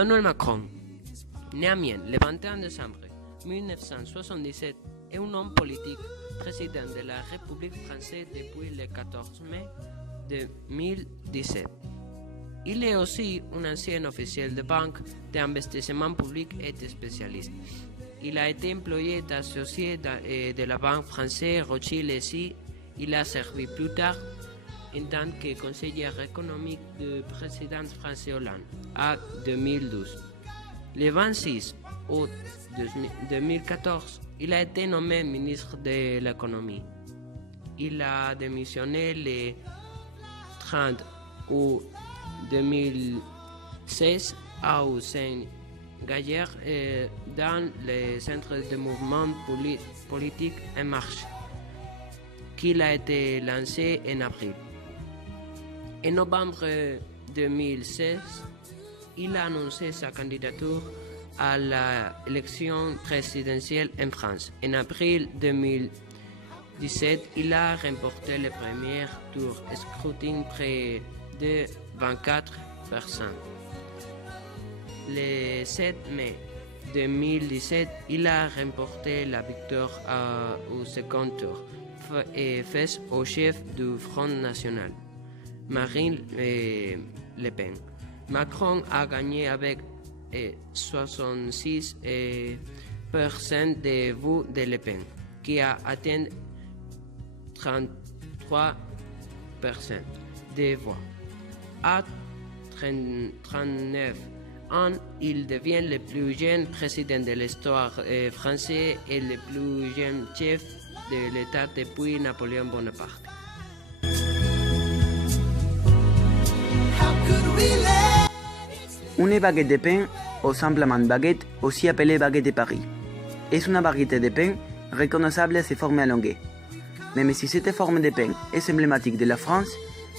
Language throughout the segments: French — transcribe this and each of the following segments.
Emmanuel Macron, né à Amiens le 21 décembre 1977, est un homme politique, président de la République française depuis le 14 mai 2017. Il est aussi un ancien officiel de banque d'investissement public et spécialiste. Il a été employé d'associé de la banque française Rothschild & Cie. Il a servi plus tard en tant que conseiller économique du président François Hollande en 2012. Le 26 août 2014, il a été nommé ministre de l'économie. Il a démissionné le 30 août 2016 au Saint-Gaillard dans le centre de mouvement politique En Marche, qui a été lancé en avril. En novembre 2016, il a annoncé sa candidature à l'élection présidentielle en France. En avril 2017, il a remporté le premier tour scrutin près de 24%. Le 7 mai 2017, il a remporté la victoire au second tour face au chef du Front National, Marine Le Pen. Macron a gagné avec 66% des voix de Le Pen, qui a atteint 33% des voix. À 39 ans, il devient le plus jeune président de l'histoire française et le plus jeune chef de l'État depuis Napoléon Bonaparte. Une baguette de pain, ou simplement baguette, aussi appelée baguette de Paris, est une variété de pain reconnaissable à ses formes allongées. Même si cette forme de pain est emblématique de la France,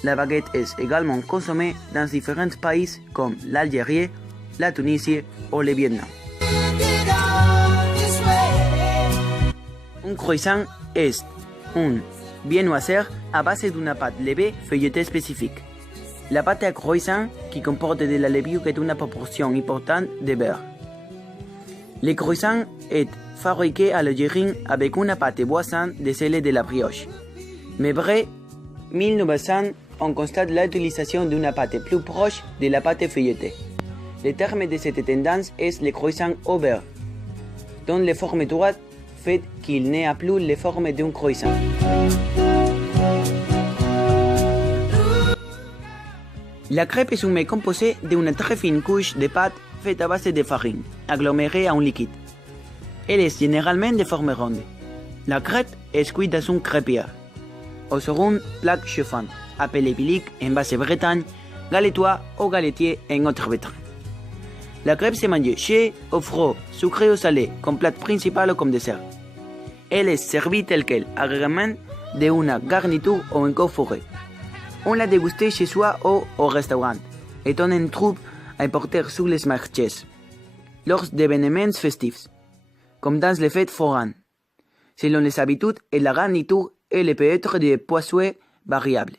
la baguette est également consommée dans différents pays comme l'Algérie, la Tunisie ou le Vietnam. Un croissant est un viennoiserie à base d'une pâte levée feuilletée spécifique. La pâte à croissant qui comporte de la levure est une proportion importante de beurre. Le croissant est fabriqué à l'origine avec une pâte boisson de celle de la brioche. Mais après 1900, on constate l'utilisation d'une pâte plus proche de la pâte feuilletée. Le terme de cette tendance est le croissant au beurre, dont les formes droites fait qu'il n'y a plus les formes d'un croissant. La crêpe est un mets composé d'une très fine couche de pâte faite à base de farine, agglomérée à un liquide. Elle est généralement de forme ronde. La crêpe est cuite dans une crêpière, ou sur une plaque chauffante, appelée bilic en Basse-Bretagne, galetois ou galetier en Haute-Bretagne. La crêpe se mange chaud, au froid, sucré ou salé, comme plat principal ou comme dessert. Elle est servie telle qu'elle, agrément d'une garniture ou encore fourrée. On la déguste chez soi ou au restaurant, et on en trouve à importer sur les marchés, lors d'événements festifs, comme dans les fêtes foraines. Selon les habitudes et la garniture, elle peut être de poisson variable.